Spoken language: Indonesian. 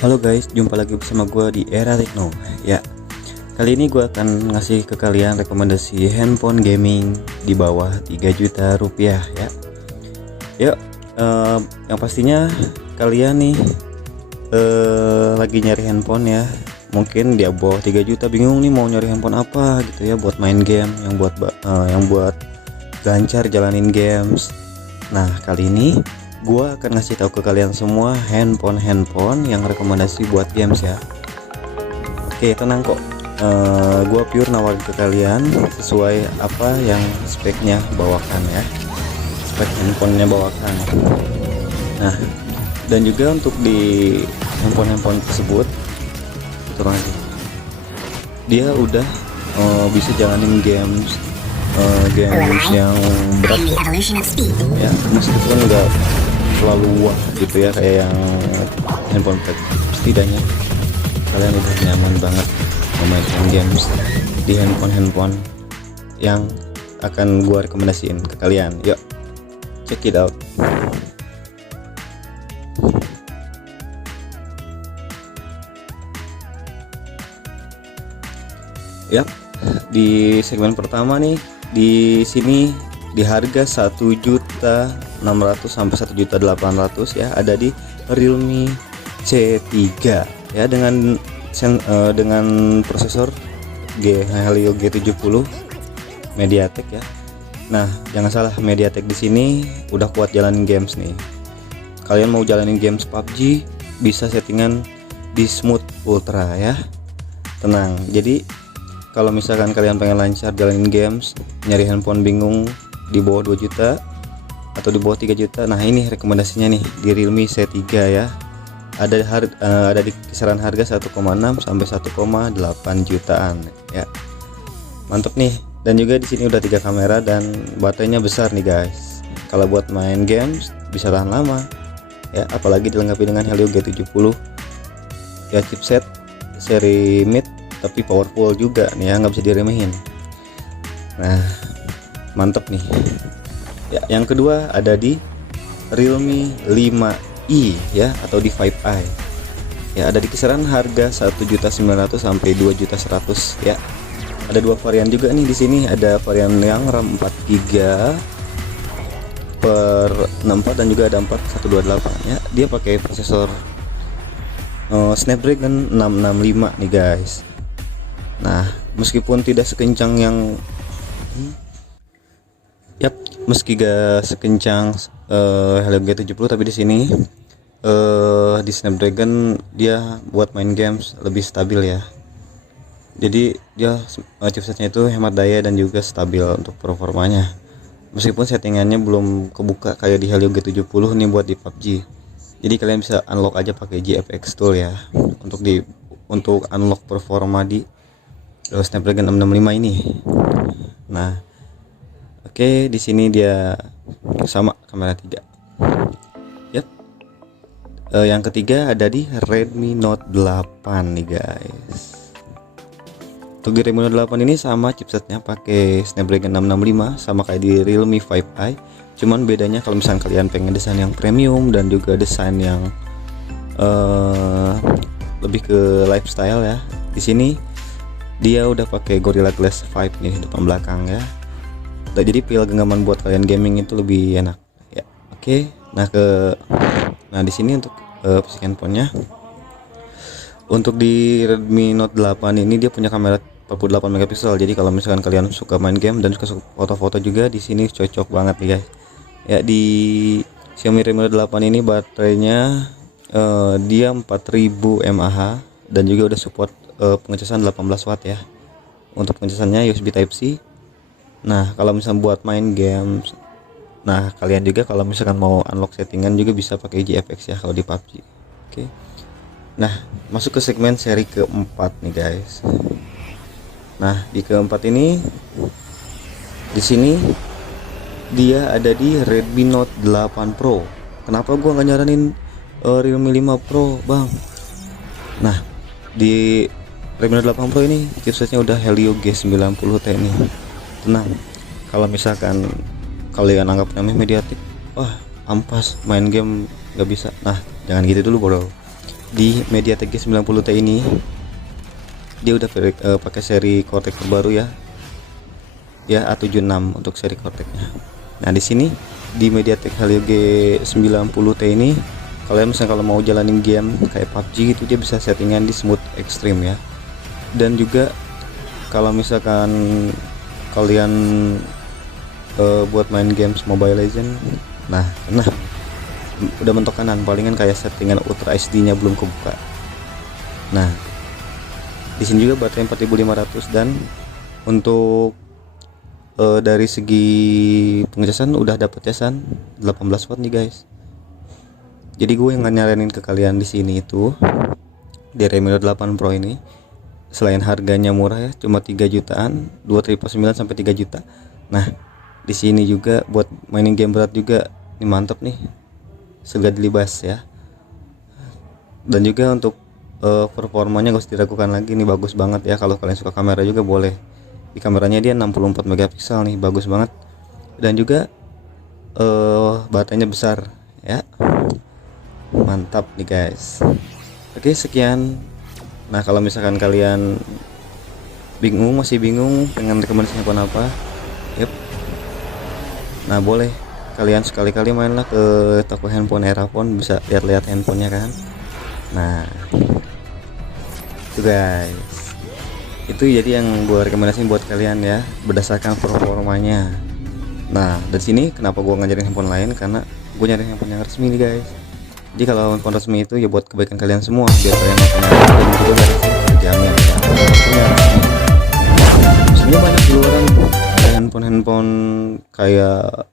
Halo guys, jumpa lagi bersama gue di Era Tekno. Ya, kali ini gue akan ngasih ke kalian rekomendasi handphone gaming di bawah 3 juta rupiah ya. Yuk, yang pastinya kalian nih lagi nyari handphone ya. Mungkin dia bawah 3 juta bingung nih mau nyari handphone apa gitu ya buat main game, yang buat gancar jalanin games. Nah, kali ini gua akan ngasih tahu ke kalian semua handphone yang rekomendasi buat games ya. Oke, tenang kok. Gua pure nawarin ke kalian sesuai apa yang speknya bawakan ya. Spek handphonenya bawakan. Nah, dan juga untuk di handphone tersebut itu lagi dia udah bisa jalanin games yang berat ya, meskipun enggak selalu wah gitu ya kayak yang handphone pad. Setidaknya kalian udah nyaman banget memainkan games di handphone yang akan gua rekomendasiin ke kalian. Yuk, check it out. Yap, di segmen pertama nih, di sini di harga 1.600.000 sampai 1.800.000 ya, ada di Realme C3 ya dengan prosesor Helio G70 MediaTek ya. Nah, jangan salah, MediaTek di sini udah kuat jalanin games nih. Kalian mau jalanin games PUBG bisa settingan di Smooth Ultra ya. Tenang. Jadi kalau misalkan kalian pengen lancar jalanin games, nyari handphone bingung di bawah 2 juta atau di bawah 3 juta, nah ini rekomendasinya nih di Realme C3 ya. Ada di kisaran harga 1,6 sampai 1,8 jutaan ya. Mantap nih. Dan juga di sini udah 3 kamera dan baterainya besar nih guys. Kalau buat main games bisa tahan lama ya, apalagi dilengkapi dengan Helio G70 ya, chipset seri mid tapi powerful juga nih ya, nggak bisa diremehin. Nah, mantep nih ya. Yang kedua ada di Realme 5i ya, atau di 5i ya, ada di kisaran harga 1.900.000 sampai 2.100.000 ya. Ada dua varian juga nih di sini, ada varian yang RAM 4 GB/64 dan juga ada 4128 ya. Dia pakai prosesor Snapdragon 665 nih guys. Nah, meskipun tidak sekencang yang meski gak sekencang Helio G70, tapi di sini di Snapdragon dia buat main games lebih stabil ya. Jadi dia chipsetnya itu hemat daya dan juga stabil untuk performanya. Meskipun settingannya belum kebuka kayak di Helio G70 nih buat di PUBG. Jadi kalian bisa unlock aja pakai GFX tool ya untuk unlock performa di Snapdragon 665 ini. Nah, oke, di sini dia sama kamera 3. Yap. Yang ketiga ada di Redmi Note 8 nih guys. Untuk di Redmi Note 8 ini sama chipsetnya, pakai Snapdragon 665 sama kayak di Realme 5i. Cuman bedanya kalau misalnya kalian pengen desain yang premium dan juga desain yang lebih ke lifestyle ya, di sini dia udah pakai Gorilla Glass 5 nih depan belakang ya. Jadi pil genggaman buat kalian gaming itu lebih enak ya. Oke, nah di sini untuk posisi handphonenya. Untuk di Redmi Note 8 ini dia punya kamera 48 megapiksel. Jadi kalau misalkan kalian suka main game dan suka foto-foto juga, di sini cocok banget nih guys. Ya, di Xiaomi Redmi Note 8 ini baterainya dia 4000 mAh dan juga udah support pengecasan 18 watt ya. Untuk pengecasannya USB Type C. Nah, kalau misalnya buat main games, nah kalian juga kalau misalkan mau unlock settingan juga bisa pakai GFX ya kalau di PUBG. Oke. Nah, masuk ke segmen seri keempat nih guys. Nah, di keempat ini di sini dia ada di Redmi Note 8 Pro. Kenapa gua nggak nyaranin Realme 5 Pro, Bang? Nah, di Redmi Note 8 Pro ini chipsetnya udah Helio G90T nih. Tenang, kalau misalkan kalian anggap namanya MediaTek, wah ampas main game nggak bisa. Nah, jangan gitu dulu bro. di MediaTek G90T ini dia udah pakai seri Cortex terbaru ya A76 untuk seri Cortexnya. Nah di sini di MediaTek Helio G90T ini kalian misalnya kalau mau jalanin game kayak PUBG gitu dia bisa settingan di smooth extreme ya. Dan juga kalau misalkan kalian buat main games Mobile Legend, nah udah mentok kanan palingan kayak settingan Ultra HD nya belum kebuka. Nah di sini juga baterai 4500 dan untuk dari segi pengecasan udah dapet casan 18 watt nih guys. Jadi gue yang nyaranin ke kalian di sini itu di Redmi Note 8 Pro ini, selain harganya murah ya, cuma 3 jutaan, 2.9 sampai 3 juta. Nah, di sini juga buat mainin game berat juga ini mantap nih. Segar dilibas ya. Dan juga untuk performanya gak usah diragukan lagi, nih bagus banget ya. Kalau kalian suka kamera juga boleh. Di kameranya dia 64 megapiksel nih, bagus banget. Dan juga baterainya besar ya. Mantap nih guys. Oke, sekian. Nah, kalau misalkan kalian masih bingung pengen rekomendasi handphone apa, yep. Nah, boleh kalian sekali-kali mainlah ke toko handphone Erafone, bisa lihat-lihat handphonenya kan. Nah, itu guys. Itu jadi yang gue rekomendasi buat kalian ya, berdasarkan performanya. Nah, dari sini kenapa gue ngajarin handphone lain, karena gue nyari handphone yang resmi nih guys. Jadi kalau handphone resmi itu ya buat kebaikan kalian semua, biar kalian makanya dan juga gak terjamin ya. Sebenarnya banyak di luaran handphone kayak